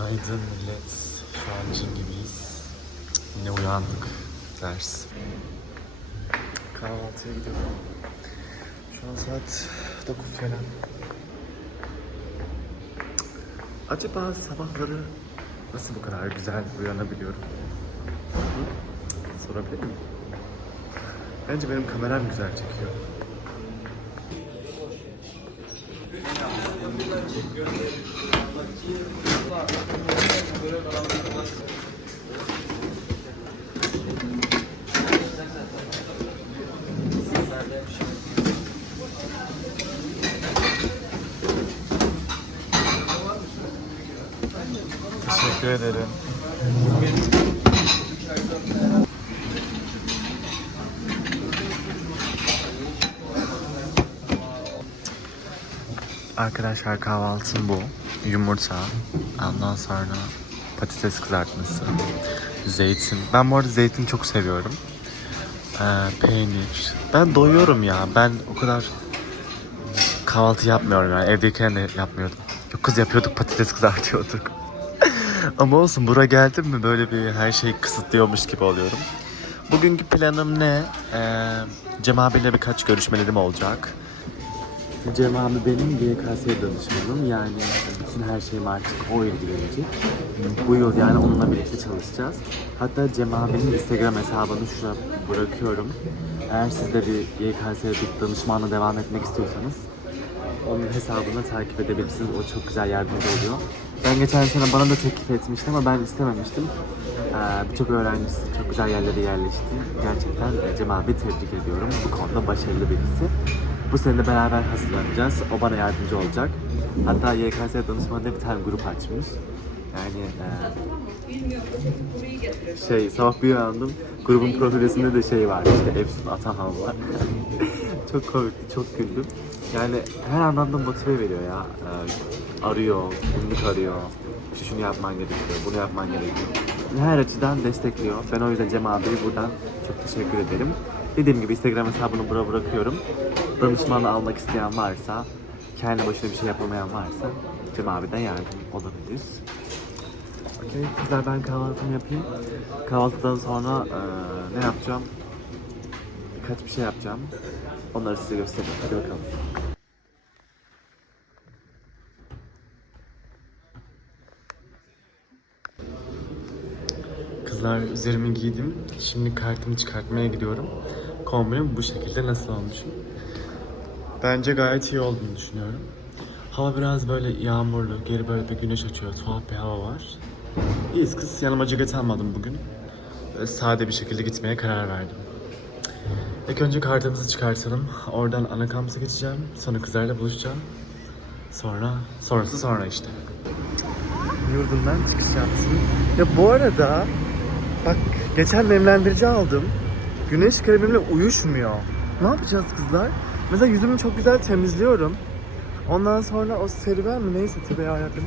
Günaydın millet. Şu an cin gibiyiz. Yine uyandık. Ders. Kahvaltıya gidiyorum. Şu an saat 9 falan. Acaba sabahları nasıl bu kadar güzel uyanabiliyorum? Hı? Sorabilir miyim? Bence benim kameram güzel çekiyor. Teşekkür ederim. Arkadaşlar kahvaltım bu. Yumurta, ondan sonra patates kızartması, zeytin. Ben bu arada zeytin çok seviyorum. Ee, peynir. Ben doyuyorum ya. Ben o kadar kahvaltı yapmıyorum yani. Evdeyken de yapmıyordum. Yok kız yapıyorduk patates kızartıyorduk. Ama olsun buraya geldim mi böyle bir her şeyi kısıtlıyormuş gibi oluyorum. Bugünkü planım ne? Ee, Cem abiyle birkaç görüşmelerim olacak. Cem benim YKS danışmanım yani bütün her şeyim artık o ilgilenecek. Bu yıl yani onunla birlikte çalışacağız. Hatta Cem abinin Instagram hesabını şuraya bırakıyorum. Eğer siz de bir YKS bir danışmanla devam etmek istiyorsanız onun hesabını takip edebilirsiniz. O çok güzel yardımcı oluyor. Ben geçen sene bana da teklif etmişti ama ben istememiştim. Ee, Birçok öğrencisi çok güzel yerlere yerleşti. Gerçekten Cem abi tebrik ediyorum. Bu konuda başarılı birisi. Bu sene de beraber hazırlanacağız. O bana yardımcı olacak. Hatta YKS danışmanında bir tane grup açmış. Yani e, şey sabah bir uyandım. Grubun profil de şey var işte Efsun Atahan var. çok komikti, çok güldüm. Yani her anlamda motive veriyor ya. Ee, arıyor, günlük arıyor. İşte şunu yapman gerekiyor, bunu yapman gerekiyor. Her açıdan destekliyor. Ben o yüzden Cem abiye buradan çok teşekkür ederim. Dediğim gibi Instagram hesabını buraya bırakıyorum. Danışmanı almak isteyen varsa, kendi başına bir şey yapamayan varsa Cem abiden yardım olabilir. Okey kızlar ben kahvaltımı yapayım. Kahvaltıdan sonra eee, ne yapacağım? Birkaç bir şey yapacağım. Onları size göstereyim. Hadi bakalım. Kızlar üzerimi giydim. Şimdi kartımı çıkartmaya gidiyorum. Kombinim bu şekilde nasıl olmuşum? Bence gayet iyi olduğunu düşünüyorum. Hava biraz böyle yağmurlu, geri böyle bir güneş açıyor, tuhaf bir hava var. İyiyiz kız, yanıma ceket almadım bugün. Böyle sade bir şekilde gitmeye karar verdim. İlk önce kartımızı çıkartalım. Oradan ana kampüse geçeceğim. Sonra kızlarla buluşacağım. Sonra, sonrası sonra işte. Yurdumdan çıkış yaptım. Ya bu arada bak geçen nemlendirici aldım. Güneş kremimle uyuşmuyor. Ne yapacağız kızlar? Mesela yüzümü çok güzel temizliyorum. Ondan sonra o serüven mi neyse tübe yarabbim.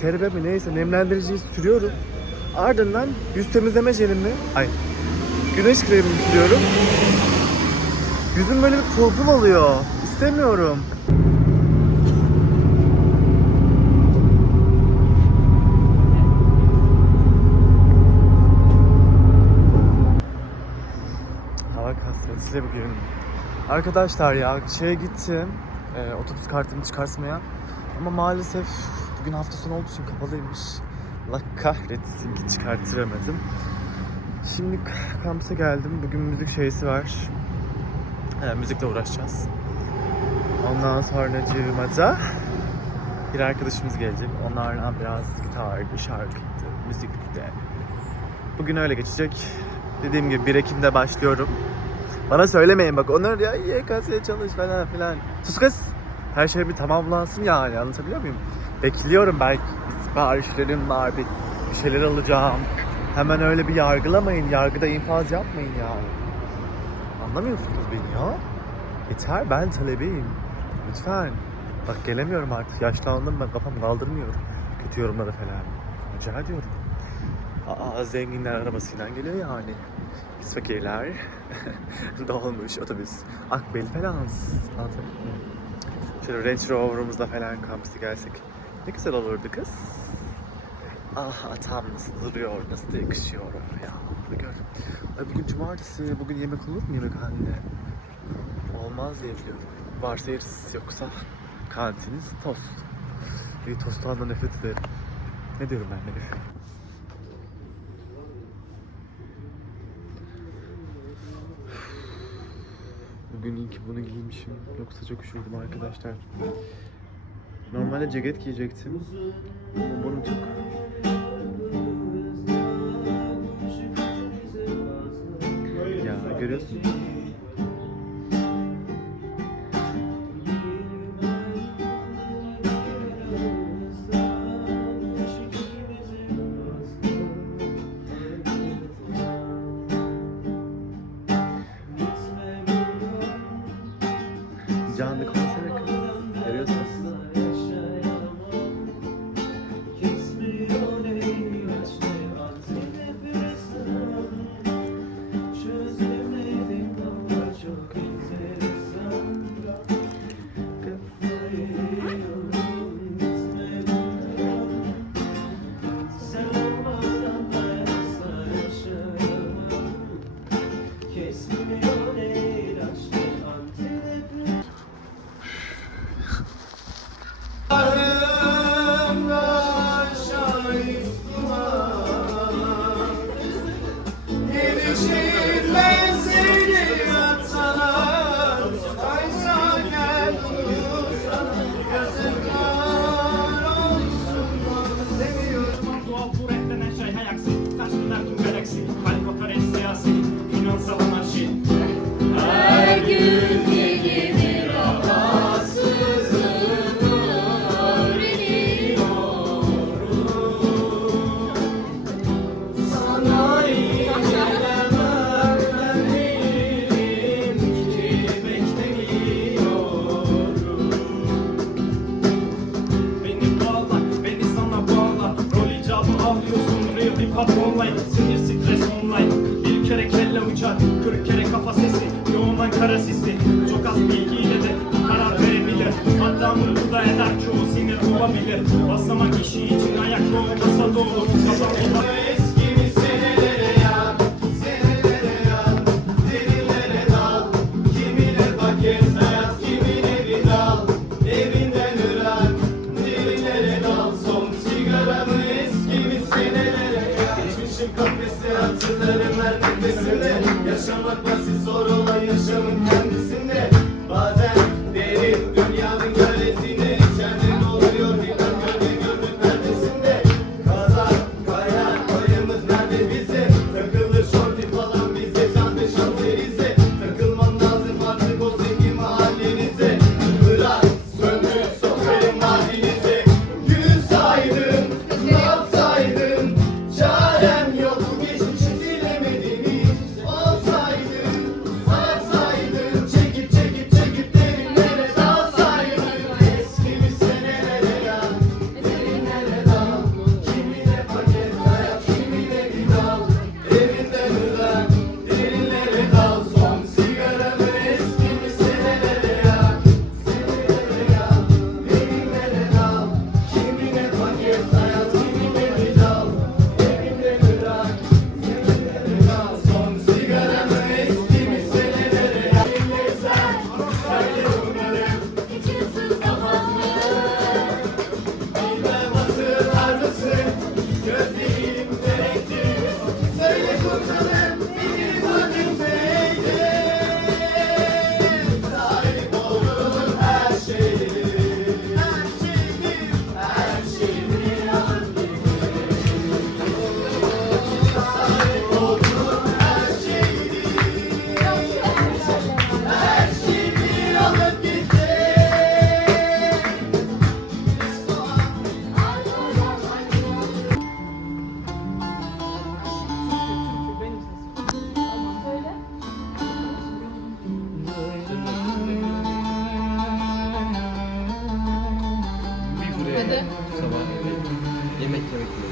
Serüven mi neyse nemlendiriciyi sürüyorum. Ardından yüz temizleme jelimi, ay güneş kremini sürüyorum. Yüzüm böyle bir pulpul oluyor. İstemiyorum. Hava kasvetli bugün. Arkadaşlar ya şeye gittim. e, otobüs kartımı çıkartmaya. Ama maalesef bugün hafta sonu olduğu için kapalıymış. Allah kahretsin ki çıkarttıramadım. Şimdi kampüse geldim. Bugün müzik şeysi var. E, müzikle uğraşacağız. Ondan sonra da bir arkadaşımız gelecek. Onlarla biraz gitardı, şarkıydı, müzikti. Bugün öyle geçecek. Dediğim gibi 1 Ekim'de başlıyorum. Bana söylemeyin bak onlar ya YKS'ye çalış falan filan. Sus kız. Her şey bir tamamlansın yani anlatabiliyor muyum? Bekliyorum belki siparişlerim var bir, bir şeyler alacağım. Hemen öyle bir yargılamayın. Yargıda infaz yapmayın yani. Anlamıyorsunuz beni ya. Yeter ben talebeyim. Lütfen. Bak gelemiyorum artık. Yaşlandım ben kafam kaldırmıyor. Kötü yorumlara falan. Rica ediyorum. Aa zenginler arabasıyla geliyor yani. Biz fakirler. Dolmuş otobüs. Akbel falan. Şöyle Range Rover'ımızla falan kampüse gelsek. Ne güzel olurdu kız. Ah atam nasıl duruyor, nasıl da yakışıyor ya. Bunu gör. Ay bugün cumartesi, bugün yemek olur mu yemekhanede? Olmaz diye biliyorum. Varsa yeriz, yoksa kantiniz tost. Bir tostlarla nefret ederim. Ne diyorum ben nefret Bugün iyi ki bunu giymişim. Yoksa çok üşürdüm arkadaşlar. Normalde ceket giyecektim. Ama bunu çok my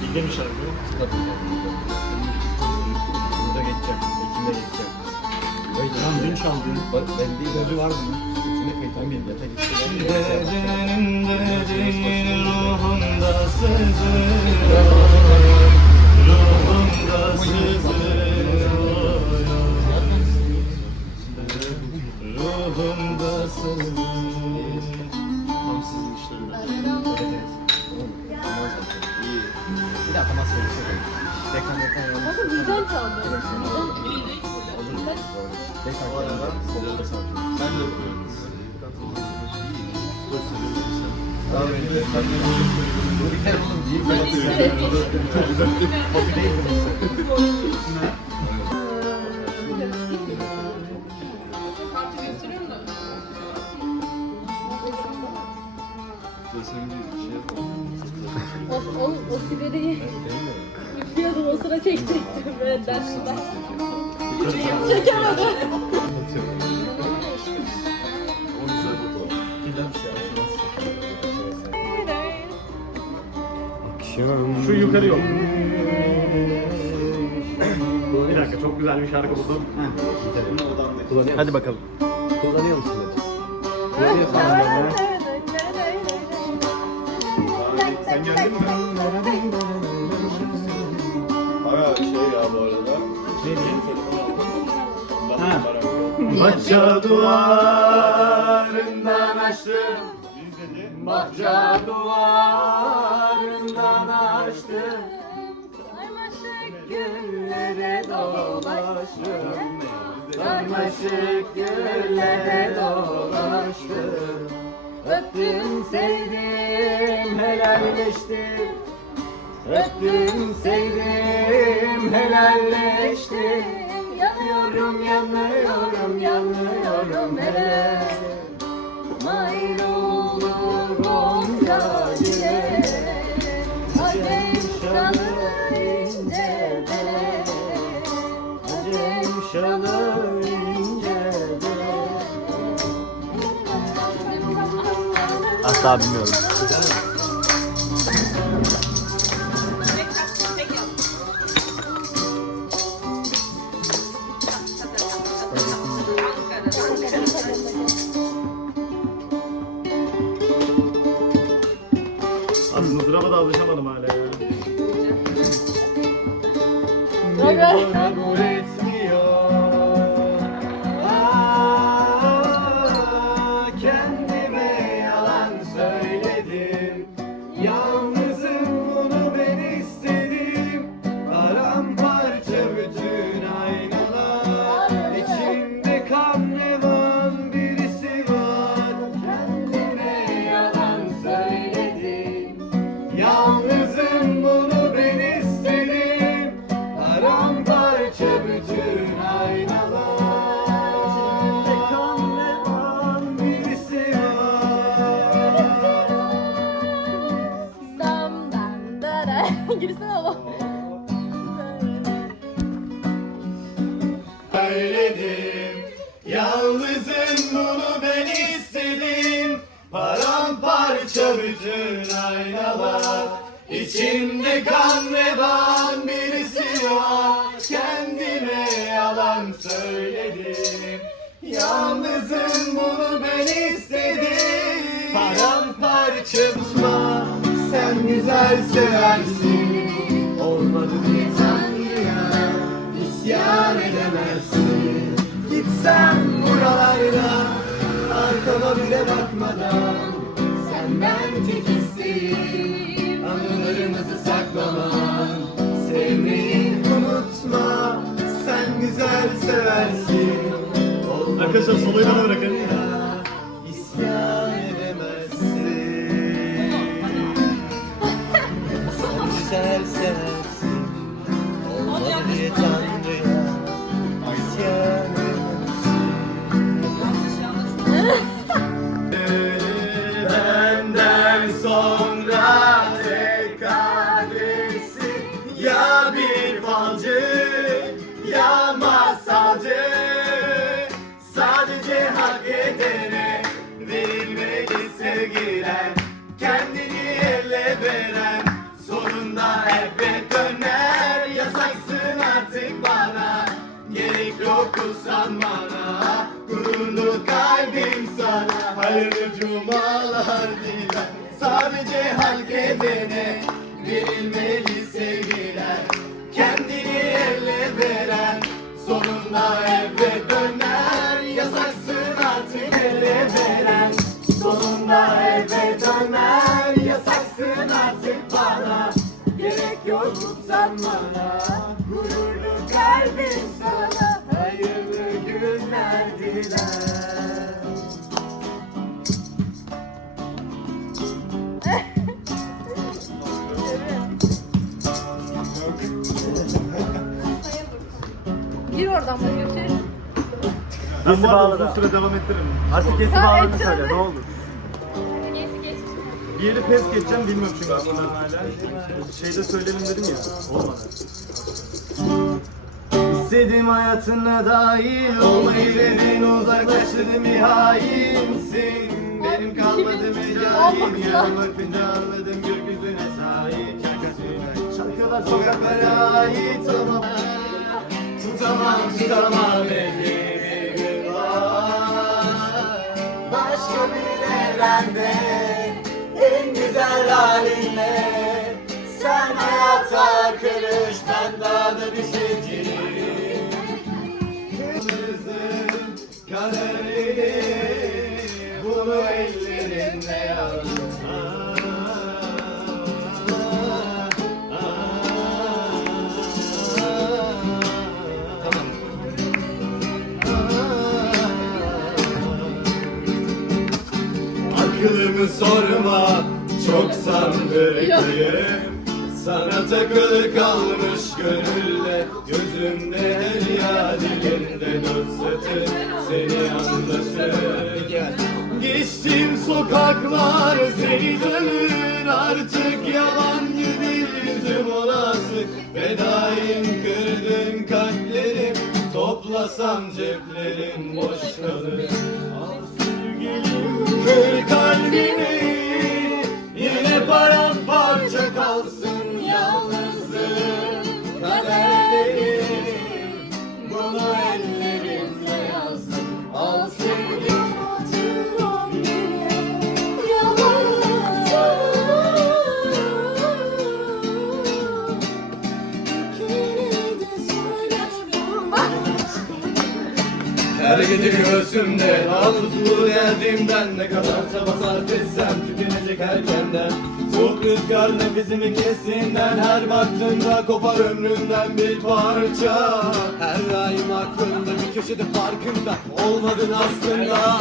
Dilde mi şarkı? Burada geçeceğim. Ekim'de geçeceğim. Ay, Tam dün çaldın. Bak ben değil. Sözü var bunun. İçinde kayıtan bir yata geçti. Ruhumda sızır. Ruhumda sızır. Ruhumda sızır. Söylesene. Dekan dekan yolda. Kanka bizden çaldı. Dekan kenarda solunda savcı. Sen de Bu bir kere oğlum değil. Kopi değil bu. Kartı gösteriyorum da. O, o, o sigarayı sıra çekecektim böyle dersinden. Çekemedim. Şu yukarı yok. bir dakika çok güzel bir şarkı buldum. Hadi bakalım. Kullanıyor musun? Bahçe duvarından açtım. Bahçe duvarından açtım. Sarmaşık güllere dolaştım. Sarmaşık güllere dolaştım. Öptüm sevdim helalleştim. Öptüm sevdim helalleştim. Yanıyorum, yanıyorum, yanıyorum hele. Mayrulu gonca dile. Ateş şalı ince bele. Ateş şalı ince bilmiyorum. Edemezsin Gitsem buralarda Arkama bile bakmadan. Senden tek isteğim Anılarımızı saklaman. Sevmeyi unutma Sen güzel seversin. Arkadaşlar, soloyu bana bırakın. Oradan şey. Nasıl bağladı? Uzun süre devam ettiririm. Artık kesi bağladın söyle ne geç. Bir yeri pes geçeceğim bilmiyorum çünkü aslında hala. Şeyde söyleyelim dedim ya. Olmadı. İstedim hayatına dahil olmayı dedin uzaklaştırdın bir hainsin Benim kalmadı mecalim yarın bakınca anladım gökyüzüne sahip Şarkılar sokaklara ait ama Tutamam tutamam elimi bir Başka bir evrende en güzel halinle Sen hayata karış ben daha da bir şeyciyim sorma çok sandırıklıyım Sana takılı kalmış gönülle Gözümde derya dilinde dört satır Seni anlatır Geçtim sokaklar seni tanır Artık yabancı değil yüzüm olası. Fedain kırdın kalplerim Toplasam ceplerim boş kalır. Al kır kalbimi Yine paramparça kalsın yalnızlığım Kaderlerim bunu ellerimle yazdım Al sevgilim Her gece göğsümde Derdimden Ne kadar çaba sarf etsem Tükenecek erkenden Soğuk rüzgar nefesimi kestiğinden Her baktığımda kopar ömrümden bir parça. Her daim aklımda bir köşede farkında Olmadın aslında.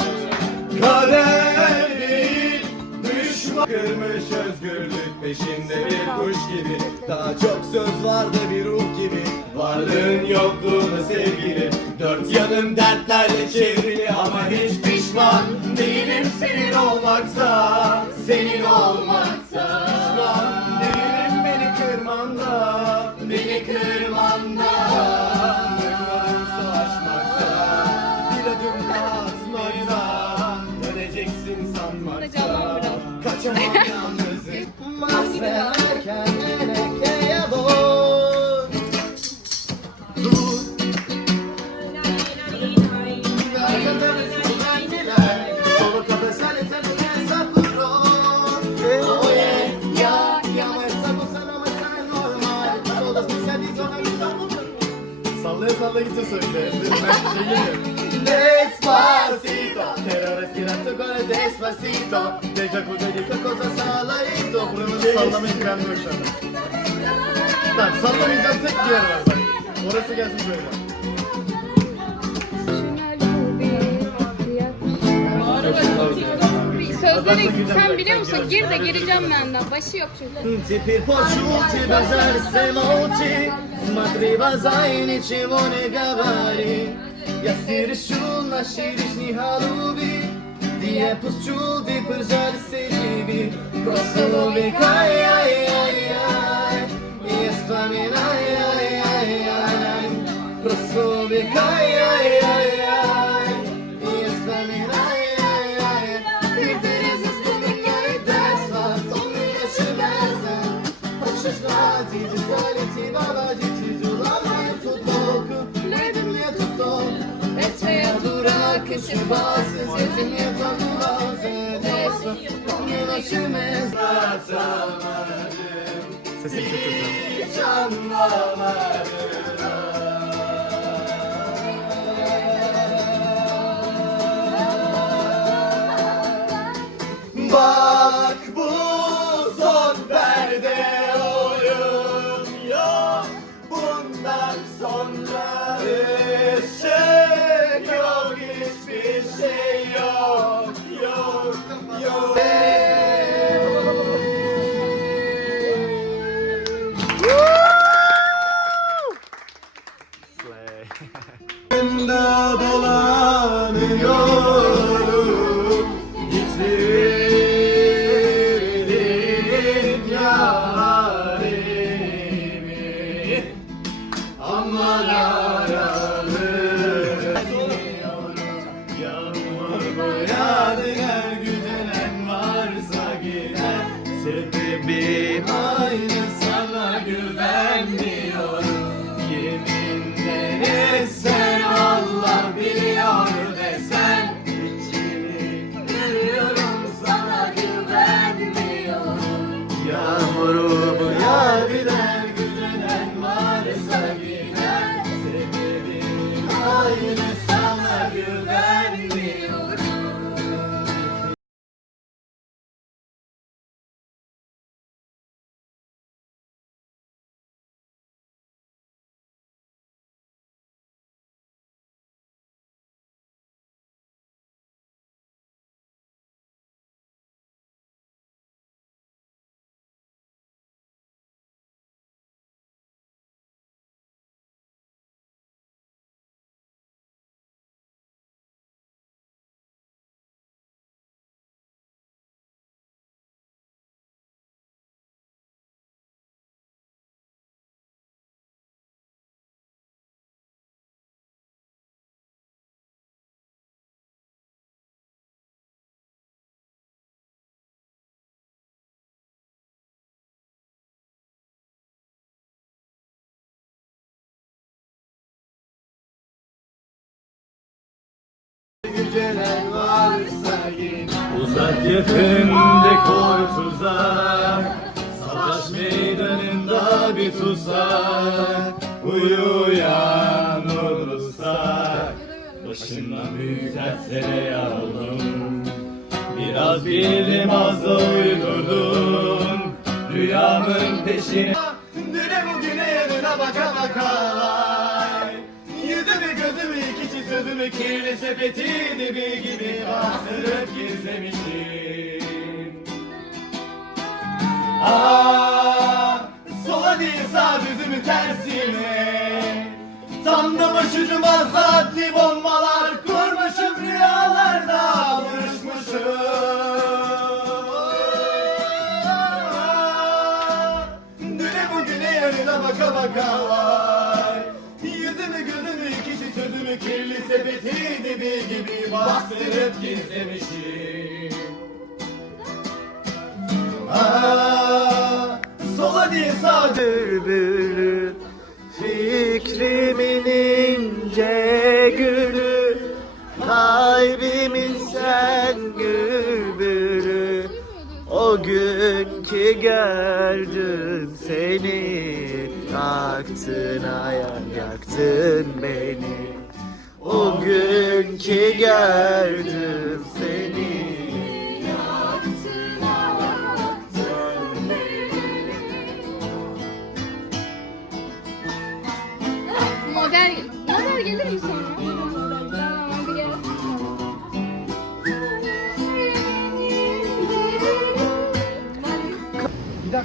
Kader değil Düşman Kırmış özgürlük peşinde bir kuş gibi. Daha çok söz vardı bir ruh gibi. Varlığın yokluğunu sevgili. Dört yanım dertlerle çevrili Ama hiç pişman değilim senin olmakta Senin olmakta Pişman değilim beni kırmanda. Beni kırmanda. Duygularım savaşmakta Bir adım daha atmakta Döneceksin sanmakta Kaçamam Gitse söyle. Ben şeyi Despacito Quiero respirar tu cuore despacito Deja dedico cosa salayito Buranın sallama imkanı yok şu anda. Tamam sallamayacağım tek bir yer var bak. Orası gelsin böyle. Sözleri sen biliyor musun? Gir de gireceğim benden. Başı yok çünkü. Теперь почути базар все молчи Смотри в глаза и ничего не говори Я си решил наши лишни голуби Ти е пущу, ти пържали се живи Просто обикай, ай, ай, ай И споминай, ай, ай, ай Просто обикай, ай, Güneşim bazı sesim yapamaz Edesim Güneşimiz Açamadım Sesim çok Bak bu yüceler varsa yine. Uzak yakında kor tuzak. Savaş meydanında bir tuzak. Uyuyan olursak. Başından büyük dertlere aldım Biraz bildim az da uydurdum. Rüyamın peşine Düne bugüne yarına baka baka sözümü kirli sepeti dibi gibi bastırıp gizlemişim. Aa, sola değil sağ düzümü tersine. Tam da başucuma saatli bombalar kurmuşum rüyalarda buluşmuşum Düne bugüne yarına baka baka sepeti dibi gibi bastırıp gizlemişim. Aa, sola değil sağ bülbülü Fikrimin ince gülü Kalbimin sen gülbülü O gün ki gördüm seni Yaktın ayar yaktın beni gün ki gördüm seni Model, model gelir mi sonra? Tamam hadi gel.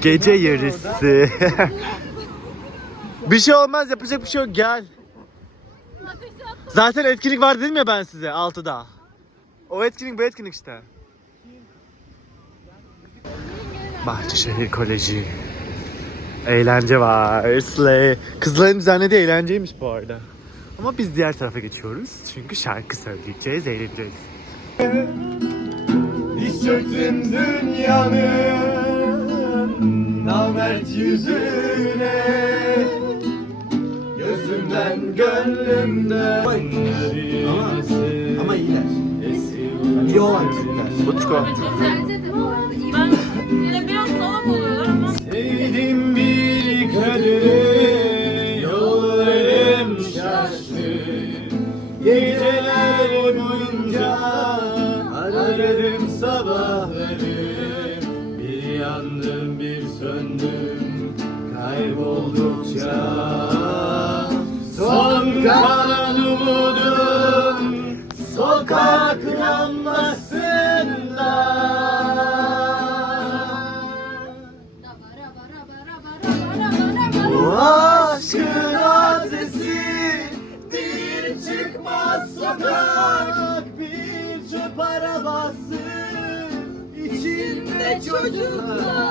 Gece yarısı. bir şey olmaz yapacak bir şey yok gel. Zaten etkinlik var dedim ya ben size 6'da. O etkinlik bu etkinlik işte. Bahçeşehir Koleji. Eğlence var. Slay. Kızların düzenlediği eğlenceymiş bu arada. Ama biz diğer tarafa geçiyoruz. Çünkü şarkı söyleyeceğiz, eğleneceğiz. Diz çöktüm dünyanın namert yüzüne Gözümden gönlümden Ama, ama iyiler. İyi olan. Sence de. Ben yine biraz salak oluyorlar ama. Sevdim bir kadını Yollarım şaştı. Geceler boyunca Aradım sabahları. Bir yandım bir söndüm çocuklar